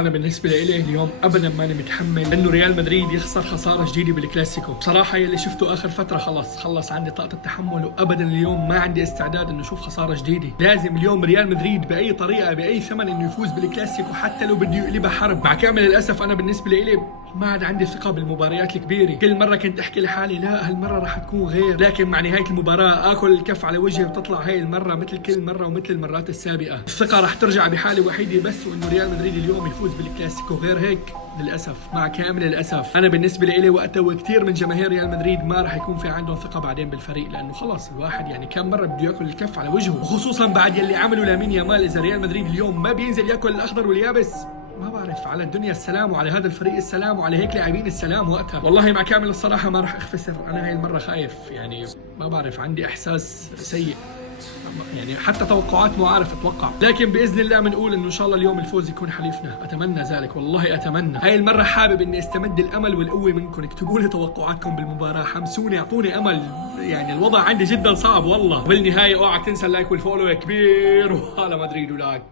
انا بالنسبه لي اليوم ابدا ماني متحمل انه ريال مدريد يخسر خساره جديده بالكلاسيكو. بصراحه يلي شفته اخر فتره خلص عندي طاقه التحمل، وابدا اليوم ما عندي استعداد انه اشوف خساره جديده. لازم اليوم ريال مدريد باي طريقه باي ثمن انه يفوز بالكلاسيكو، حتى لو بده يقلبها حرب. مع كامل الاسف انا بالنسبه لي ما عاد عندي ثقه بالمباريات الكبيره. كل مره كنت احكي لحالي لا هالمره راح تكون غير، لكن مع نهايه المباراه اكل الكف على وجهي وتطلع هاي المره مثل كل مره ومثل المرات السابقه. الثقه راح ترجع بحاله وحيده بس، وانه ريال مدريد اليوم يفوز بالكلاسيكو. غير هيك للاسف، مع كامل الاسف، انا بالنسبه لي وقتها وكثير من جماهير ريال مدريد ما راح يكون في عندهم ثقه بعدين بالفريق، لانه خلص الواحد يعني كم مره بده ياكل الكف على وجهه، وخصوصا بعد يلي عمله لامين يامال. اذا ريال مدريد اليوم ما بينزل ياكل الاخضر واليابس، ما بعرف على الدنيا السلام، وعلى هذا الفريق السلام، وعلى هيك لاعبين السلام وقتها. والله مع كامل الصراحه ما راح اخسر، انا هاي المره خايف، يعني ما بعرف، عندي احساس سيء، يعني حتى توقعات مو عارف اتوقع. لكن باذن الله بنقول انه ان شاء الله اليوم الفوز يكون حليفنا، اتمنى ذلك، والله اتمنى. هاي المره حابب اني استمد الامل والقوه منكم، اكتبوا لي توقعاتكم بالمباراه، حمسوني، اعطوني امل، يعني الوضع عندي جدا صعب والله. بالنهايه اوعى تنسى اللايك والفولو يا كبير، وهلا مدريد ولاك.